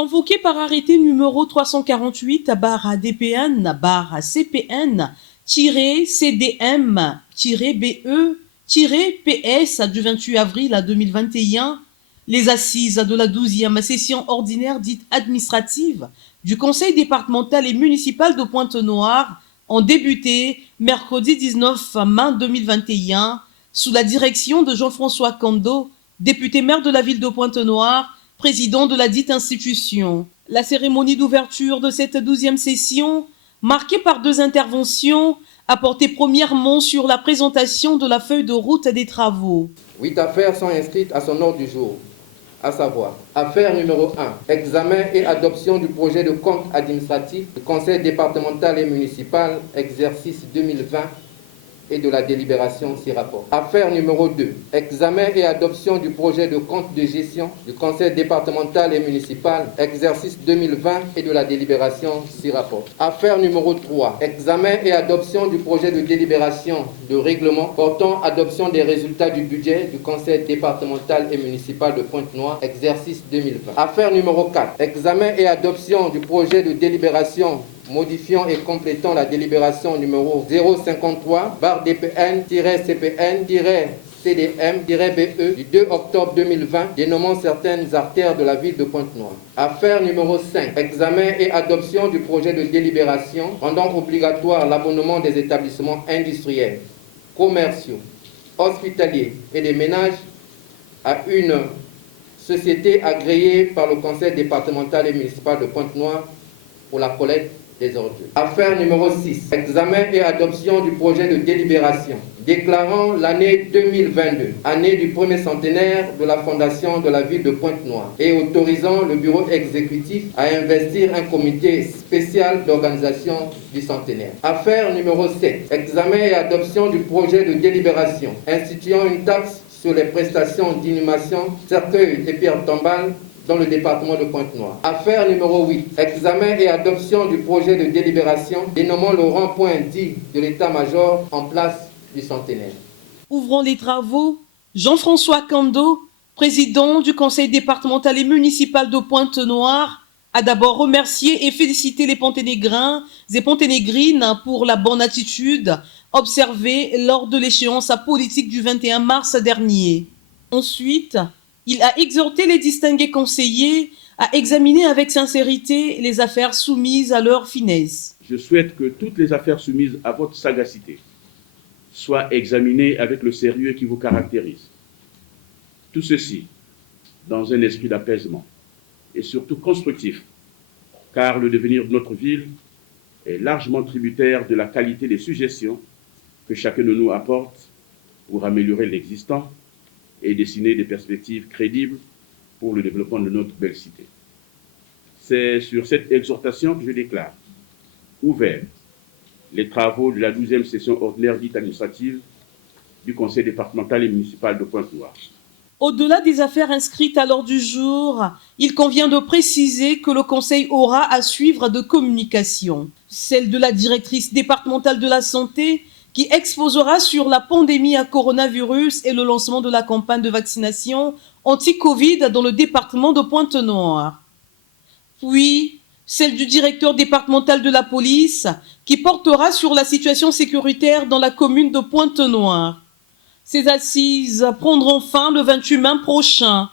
Convoqué par arrêté numéro 348/CPN-CDM-BE-PS du 28 avril 2021, les assises de la 12e session ordinaire dite administrative du Conseil départemental et municipal de Pointe-Noire ont débuté mercredi 19 mai 2021 sous la direction de Jean-François Kando, député maire de la ville de Pointe-Noire, président de la dite institution. La cérémonie d'ouverture de cette 12e session, marquée par 2 interventions, a porté premièrement sur la présentation de la feuille de route des travaux. 8 affaires sont inscrites à son ordre du jour, à savoir, affaire numéro 1, examen et adoption du projet de compte administratif du Conseil départemental et municipal, exercice 2020, et de la délibération s'y rapporte. Affaire numéro 2, examen et adoption du projet de compte de gestion du Conseil départemental et municipal, exercice 2020 et de la délibération s'y rapporte. Affaire numéro 3, examen et adoption du projet de délibération de règlement portant adoption des résultats du budget du Conseil départemental et municipal de Pointe-Noire, exercice 2020. Affaire numéro 4, examen et adoption du projet de délibération modifiant et complétant la délibération numéro 053/DPN-CPN-CDM-BE du 2 octobre 2020 dénommant certaines artères de la ville de Pointe-Noire. Affaire numéro 5, examen et adoption du projet de délibération rendant obligatoire l'abonnement des établissements industriels, commerciaux, hospitaliers et des ménages à une société agréée par le Conseil départemental et municipal de Pointe-Noire pour la collecte des ordures. Affaire numéro 6, examen et adoption du projet de délibération déclarant l'année 2022, année du premier centenaire de la fondation de la ville de Pointe-Noire et autorisant le bureau exécutif à investir un comité spécial d'organisation du centenaire. Affaire numéro 7, examen et adoption du projet de délibération instituant une taxe sur les prestations d'inhumation, cercueil et pierres tombales dans le département de Pointe-Noire. Affaire numéro 8, examen et adoption du projet de délibération dénommant le rond-point dit de l'état-major en place du centenaire. Ouvrant les travaux, Jean-François Kando, président du Conseil départemental et municipal de Pointe-Noire, a d'abord remercié et félicité les Ponténégrins et Ponténégrines pour la bonne attitude observée lors de l'échéance politique du 21 mars dernier. Ensuite, il a exhorté les distingués conseillers à examiner avec sincérité les affaires soumises à leur finesse. Je souhaite que toutes les affaires soumises à votre sagacité soient examinées avec le sérieux qui vous caractérise. Tout ceci dans un esprit d'apaisement et surtout constructif, car le devenir de notre ville est largement tributaire de la qualité des suggestions que chacun de nous apporte pour améliorer l'existant et dessiner des perspectives crédibles pour le développement de notre belle cité. C'est sur cette exhortation que je déclare ouvert les travaux de la 12e session ordinaire dite administrative du Conseil départemental et municipal de Pointe-Noire. Au-delà des affaires inscrites à l'ordre du jour, il convient de préciser que le Conseil aura à suivre de communications. Celle de la directrice départementale de la santé, qui exposera sur la pandémie à coronavirus et le lancement de la campagne de vaccination anti-Covid dans le département de Pointe-Noire. Puis, celle du directeur départemental de la police, qui portera sur la situation sécuritaire dans la commune de Pointe-Noire. Ces assises prendront fin le 28 mai prochain.